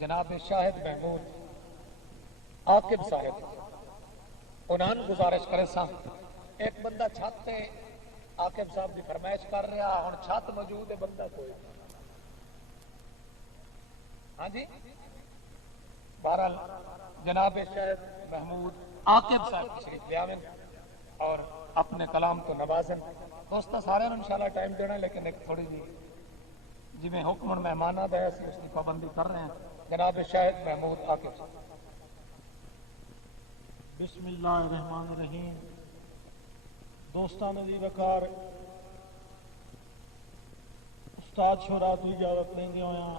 جناب شاہد محمود عاقب صاحب انہوں نے گزارش کرے سا ایک بندہ چھت تے عاقب صاحب کی فرمائش کر رہا ہوں چھت موجود ہے بندہ کوئی ہاں جی بہرحال جناب شاہد محمود عاقب صاحب تشریف لے آویں اور اپنے کلام کو نوازیں دوستو سارے انشاءاللہ ٹائم دینا لیکن ایک تھوڑی جی جی میں حکم مہمانہ دے اس کی پابندی کر رہے ہیں جناب شاہد محمود عاقب صاحب بسم اللہ الرحمن الرحیم دوستان دی وقار استاد شورا تو اجازت لیندے ہویا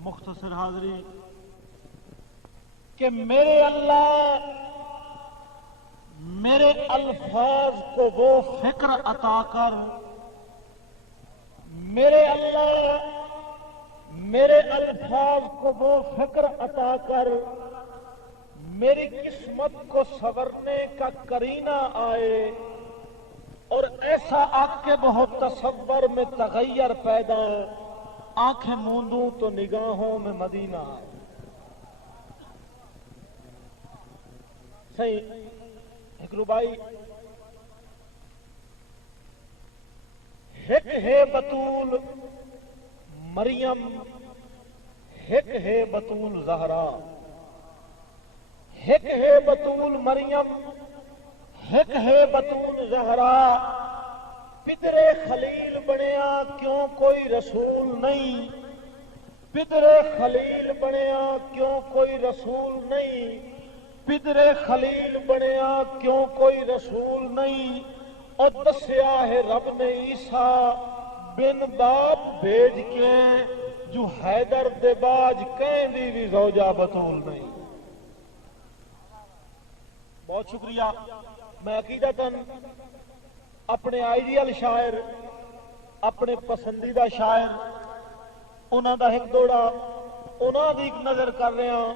مختصر حاضری کہ میرے اللہ میرے الفاظ کو وہ فکر عطا کر میرے اللہ میرے الفاظ کو وہ فکر عطا کر میری قسمت کو سنورنے کا کرینہ آئے اور ایسا عاقب ہو تصور میں تغیر پیدا آنکھیں موندوں تو نگاہوں میں مدینہ آئے صحیح ایک ربائی ہک ہے بطول مریم ہک ہے بطول زہرا ہک ہے بطول مریم ہک ہے بطول زہرا پدر خلیل بنیا کیوں کوئی رسول نہیں پدر خلیل بنیا کیوں کوئی رسول نہیں پدر خلیل بنیا کیوں کوئی رسول نہیں اور دسیا ہے رب نے عیسیٰ بن باپ بھیج کے جو حیدر دے باج کہیں بھی زوجہ بطول نہیں بہت شکریہ میں عقیدتاً اپنے آئیڈیل شاعر اپنے پسندیدہ شاعر انہوں دا ایک دوڑا انہوں دی نظر کر رہے ہیں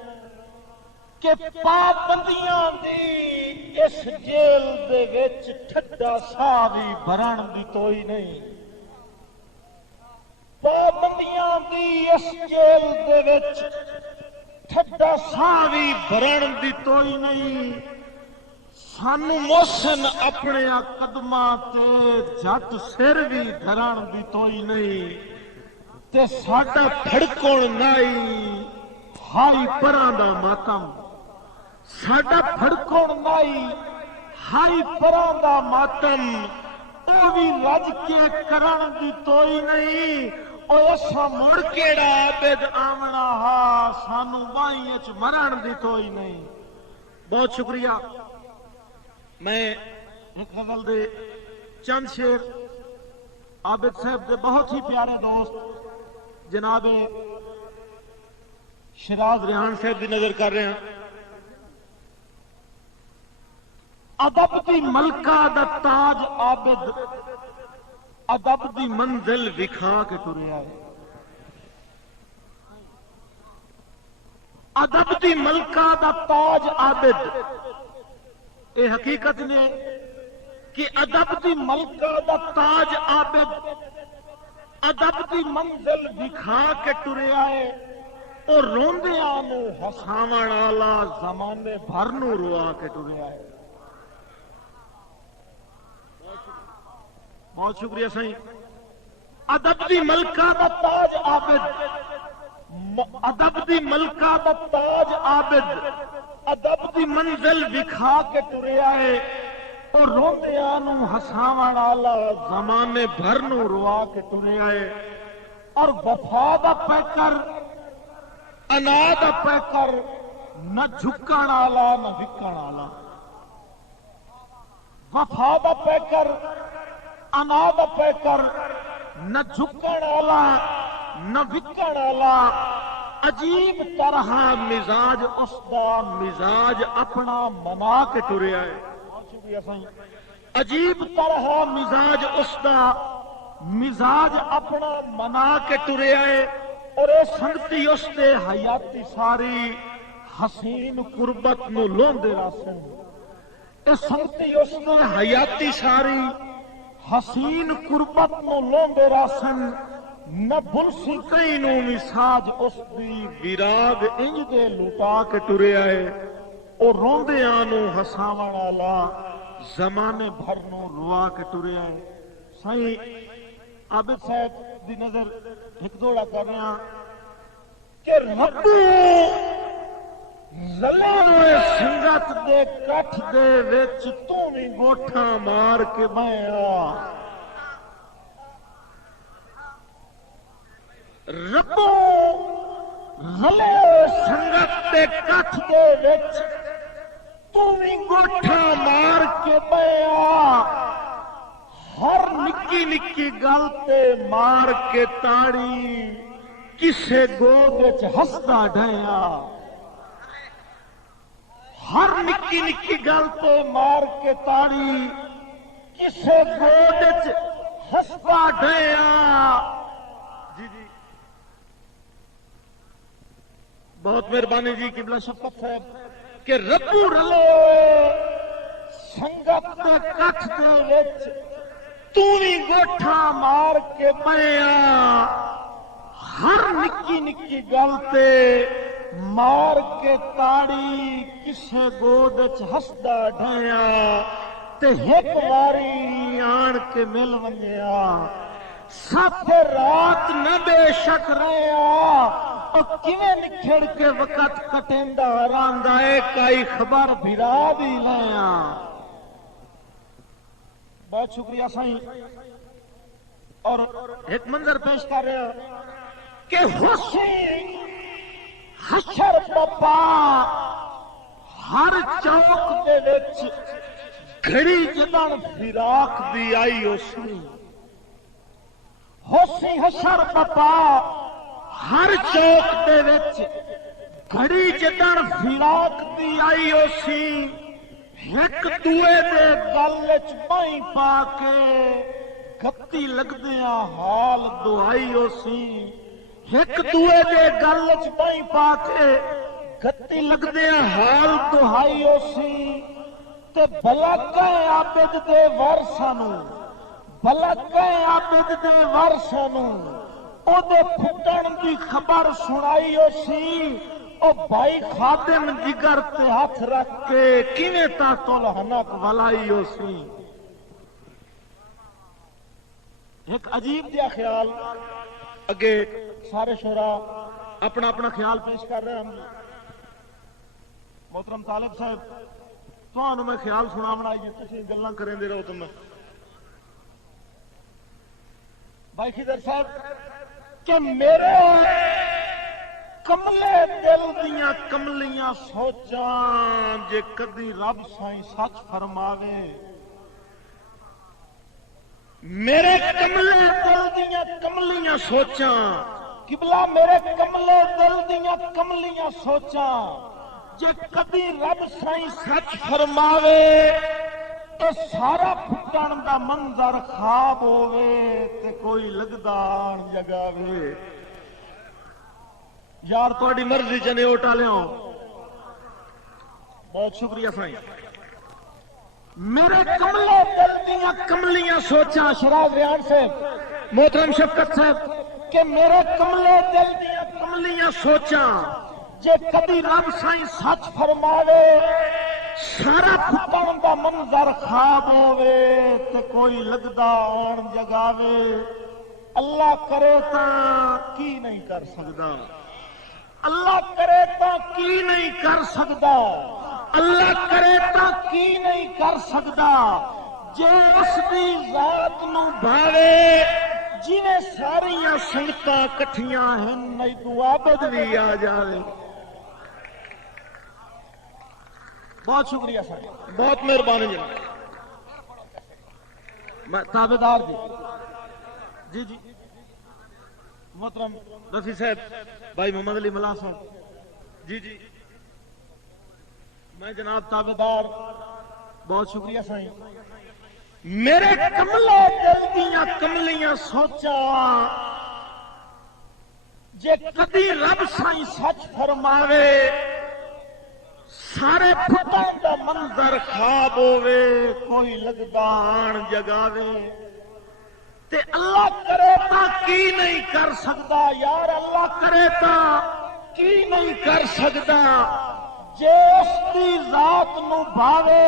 کہ پابندیاں دی اس جیل دے وچ ٹھڈا ساہ بھی بھرن دی توئی نہیں پابندیاں دی اس جیل دے وچ ٹھڈا ساہ بھی بھرن دی توئی نہیں سانو محسن اپنے قدماں تے جٹ سر بھی دھرن دی توئی نہیں تے ساڈا پھڑکن نائی ہائی پراں دا ماتم ساڈا پھڑکن نائی ہائی پراں دا ماتم او بھی رج کے کرن دی توئی نہیں او اسا مڑ کیڑا عابد آونا ہا سانو بائی اچ مرن دی توئی نہیں بہت شکریہ میں غزل دے چند شعر عابد صاحب دے بہت ہی پیارے دوست جناب شراز ریحان صاحب دی نظر کر رہے ہیں ادب دی ملکہ دا تاج عابد ادب دی منزل وکھا کے ٹریا ہے ادب دی ملکہ دا تاج عابد اے حقیقت نے کہ ادب دی ملکہ دا تاج عابد ادب دی منزل وکھا کے ٹریا ہے اور روندیاں نو ہساون والا زمانے بھر نو روا کے ٹریا ہے بہت شکریہ سائیں ادب دی ملکہ دا تاج عابد ادب دی ملکہ دا تاج عابد ادب دی منزل وکھا کے ٹریا ہے اور روندیاں نو ہساون والا زمانے بھر نو روا کے ٹریا ہے اور وفا دا پیکر انا دا پیکر نہ جھکن والا نہ وکن والا وفا دا پیکر انا دا پیکر نہ جھکن والا نہ وکن والا عجیب طرح مزاج اس دا مزاج اپنا منا کے ٹریا ہے عجیب طرح مزاج اس دا مزاج اپنا منا کے ٹریا ہے اور اے سنگتی اس دے حیاتی ساری حسین قربت نو لوندے راسن اے سنگتی اس دے حیاتی ساری حسین قربت نو لوندے راسن نہ بلسی کئی نو مساج اس دی ویراگ انج دے لٹا کے ٹرے آئے او روندیاں نو ہساون والا زمانے بھر نو روا کے ٹرے آئے. سائیں عابد صاحب دی نظر ایک دوڑا کر رہے ہیں کہ ربو زلے ہوئے سنگت دے کٹھ دے وچ تو بھی گوٹھا مار کے بہیا. ربو زلے ہوئے سنگت دے کٹھ دے وچ تو بھی گوٹھا مار کے بہیا. ہر نکی نکی گل تے مار کے تاڑی کسے گود وچ ہسدا ڈھیا. ہر نکی نکی گل تے مار کے تاڑی کسے گود وچ ہسدا ڈھیا. جی جی بہت مہربانی جی قبلہ شفقت صاحب کہ ربو رلے سنگت دے کٹھ دے وچ تو بھی گوٹھا مار کے بہیا. ہر نکی نکی گل تے مار کے تاڑی کسے گود وچ ہسدا ڈھیا تے ایک واری آن کے مل ونجیا. ساتھ رات نہ بے شک رہیا او کیویں نکھڑ کے وقت کٹیندا راندا اے کئی خبر بھرا دی لیا. بہت شکریہ سائیں. اور ایک منظر پیش کر رہا کہ حسین حشر پپا ہر چوک دے وچ گھڑی جدن فراق دی آئی اسی. حسین حشر پپا ہر چوک دے وچ گھڑی جدن فراق دی آئی اسی. ایک دوے دے گل وچ بائیں پا کے گتی لگدیاں حال دعائی اسی. ایک دوے دے گل وچ بائیں پا کے گتی لگدیاں حال دعائی اسی. تے بھلا کہیں عابد دے ورثانو بھلا کہیں عابد دے ورثانو او دے پھٹن دی خبر سنائی اسی. او بھائی خادم جگر تے ہاتھ رکھ کے کیویں تاتل حنک ولائی اسی. ایک عجیب جہا خیال اگے سارے شعراء اپنا اپنا خیال پیش کر رہے ہیں. محترم طالب صاحب تھانوں میں خیال سناونا جی تسی گلاں کریں دے رہو. تم بھائی خضر صاحب کہ میرے کملے دل دیاں کملیاں سوچاں جے کدی رب سائیں سچ فرماوے. میرے کملے دل دیاں کملیاں سوچاں قبلہ میرے کملے دل دیاں کملیاں سوچاں جے کدی رب سائیں سچ فرماوے تو سارا پھٹن دا منظر خواب ہووے تے کوئی لگدا آن جگاوے. یار تھوڑی مرضی چنے اوٹا لے آؤ. بہت شکریہ سائیں. میرے کملے دل دیاں کملیاں سوچاں شراز ریان سے محترم شفقت صاحب کہ میرے کملے دل دیاں کملیاں سوچاں جے کدی رب سائیں سچ فرماوے سارا پھٹن دا منظر خواب ہووے تے کوئی لگدا آن جگاوے. اللہ کرے تاں کی نہیں کر سکدا. اللہ کرے تا کی نہیں کر سکدا. اللہ کرے تا کی نہیں کر سکدا. جے اس دی ذات نو بھاوے جویں ساریاں سنگتاں کٹھیاں ہن نہیں تو عابد بھی آ جاوے. بہت شکریہ سر. بہت مہربانی جی. میں تابعدار جی جی جی محترم رفیع صاحب بھائی محمد علی ملا صاحب جی جی میں جناب تابعدار. بہت شکریہ سائیں. میرے کملے دل دیاں کملیاں سوچاں جے کدی رب سائیں سچ فرماوے سارے پھٹن دا منظر خواب ہووے کوئی لگدا آن جگاوے. تے اللہ کرے تا کی نہیں کر سکتا یار، اللہ کرے تا کی نہیں کر سکتا جے اس دی ذات نو بھاوے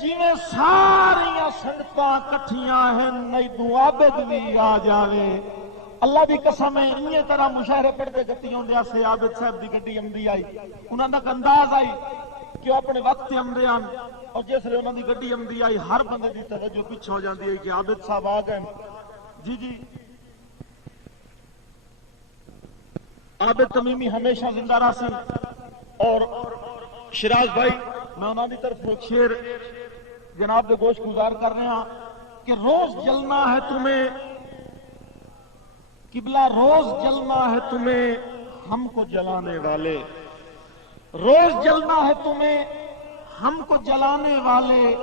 جویں ساریاں سنگتاں کٹھیاں ہیں نہیں عابد بھی آ جاوے۔ اللہ دی قسم ہے انہی طرح مشاعرے پڑھتے گتی ہوندے سے عابد صاحب دی گڈی آمدی آئی، انہاں دا انداز آئی کہ وہ اپنے وقت تے آمدے ہیں، اور جس لئے انہاں دی گڈی آمدی آئی ہر بندے دی توجہ پیچھے ہو جاندی ہے کہ عابد صاحب آ گئے۔ جی جی عابد تمیمی ہمیشہ زندہ رہ سن۔ اور شراز بھائی میں انہاں دی طرف ایک شعر جناب دے گوشت گزار کر رہے ہیں کہ روز جلنا ہے تمہیں قبلہ، روز جلنا ہے تمہیں ہم کو جلانے والے، روز جلنا ہے تمہیں ہم کو جلانے والے،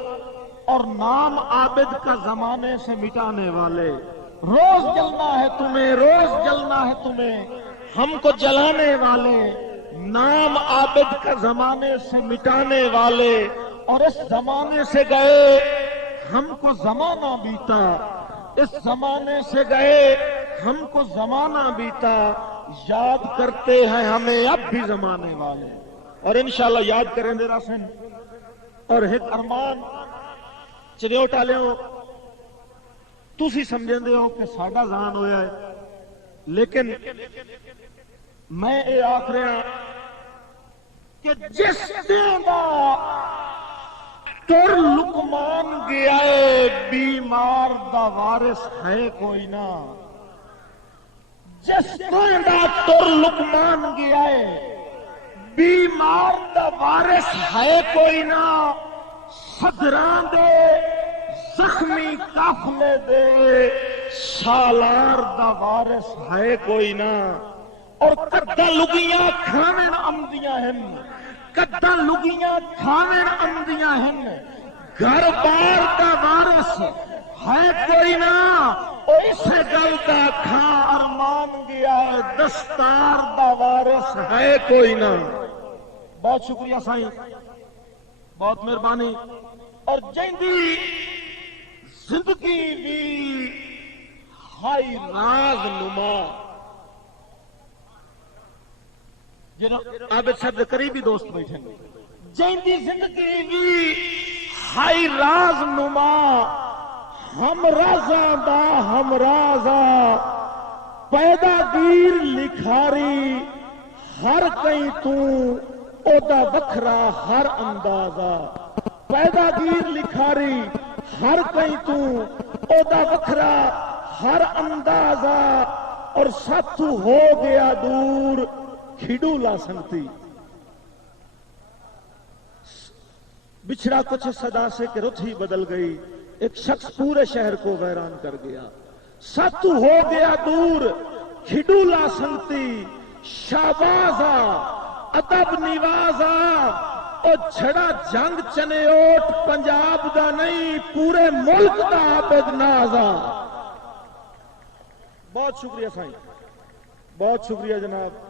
اور نام عابد کا زمانے سے مٹانے والے۔ روز جلنا ہے تمہیں، روز جلنا ہے تمہیں ہم کو جلانے والے، نام عابد کا زمانے سے مٹانے والے، اور اس زمانے سے گئے ہم کو زمانہ بیتا، اس زمانے سے گئے ہم کو زمانہ بیتا، یاد کرتے ہیں ہمیں اب بھی زمانے والے، اور انشاءاللہ یاد کریں دے راسن۔ اور ایک ارمان چلیو ٹالیو تسی سمجھیں دے ہو کہ ساڑھا زان ہویا ہے، لیکن میں اے آکھ رہا کہ جس دن دا تر لقمان گیا ہے بیمار دا وارث ہے کوئی نہ، جس دن دا تر لقمان گیا ہے بیمار دا وارث ہے کوئی نہ، صدران دے زخمی قافلے دے سالار دا وارث ہے کوئی نہ، اور کدہ لگیاں کھانن امدیاں ہیں، کدہ لگیاں کھانن امدیاں ہیں، گھر بار دا وارث ہے کوئی نہ، اور اسے گل دا کھا ارمان گیا ہے دستار دا وارث ہے کوئی نہ۔ بہت شکریہ سائیں، بہت مہربانی۔ اور جیندی زندگی بھی ہائی راز نما، عابد صاحب دے قریبی دوست بیٹھے ہیں، جیندی زندگی بھی ہائی راز نما، ہم رازاں دا ہم رازا، پیدا گیر لکھاری ہر کئی تو او دا وکھرا ہر اندازہ، پیدا گیر لکھاری ہر کئی تو او دا وکھرا ہر اندازہ، اور ساتھ ہو گیا دور کھڑو لا سنگتی، بچھڑا کچھ صدا سے کہ رت ہی بدل گئی، ایک شخص پورے شہر کو ویران کر گیا، ساتھ ہو گیا دور کھڑو لا سنگتی، شابازا ادب نوازا، او چھڑا جنگ چنے اوٹ پنجاب دا نہیں پورے ملک دا عابد نازا۔ بہت شکریہ سائیں، بہت شکریہ جناب۔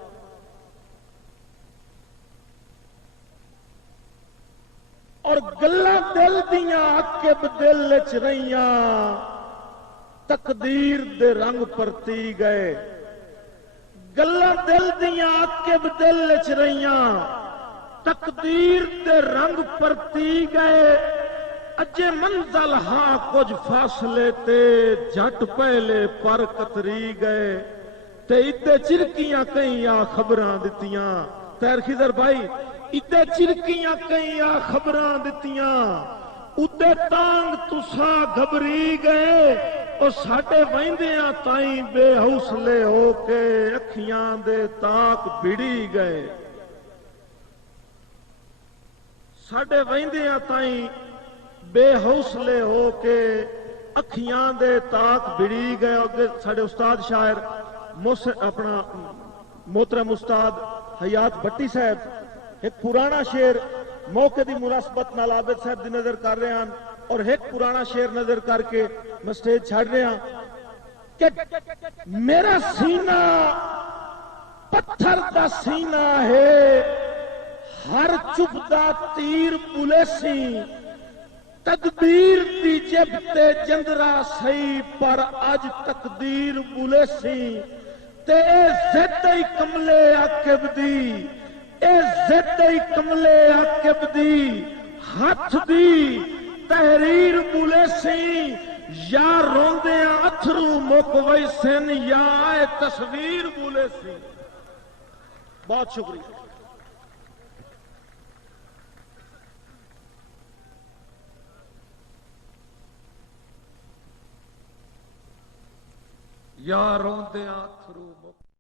اور گلہ دل دیاں عقب دل چ رہیاں، تقدیر دے رنگ پرتی گئے، گلہ دل دیاں عقب دل چ رہیاں، تقدیر دے رنگ پرتی گئے، اجے منزل ہاں کچھ فاصلے تے جھٹ پہلے پر کتری گئے، تے ادے چرکیاں کئی آ خبراں دتیاں، تیر خضر بھائی ادے چرکیاں کئی آ خبراں دتیاں، ادے تانگ تسا گھبری گئے، اور ساڈے ویندیاں تائیں بے حوصلے ہو کے اکھیاں دے تاک بڑی گئے، ساڈے ویندیاں تائیں بے حوصلے ہو کے اکھیاں دے تاک بڑی گئے۔ اور ساڈے استاد شاعر اپنا محترم استاد حیات بھٹی صاحب ایک پرانا شعر موقع دی مناسبت نال عابد صاحب دی نظر کر رہے ہیں، اور ایک پرانا شعر نظر کر کے میں سٹیج چھڑ رہا ہوں کہ میرا سینہ پتھر دا سینہ ہے، ہر چبھدا تیر پولیسی، تدبیر دی جب تے جندرا سی پر اج تقدیر بولے سی تے اے زد ای کملے عاقب دی اے زد ای کملے عاقب دی ہاتھ دی تحریر بولے سی یا روندے اتھرو مک ویسن یا اے تصویر بولے سی. بہت شکریہ. یا روندے اتھرو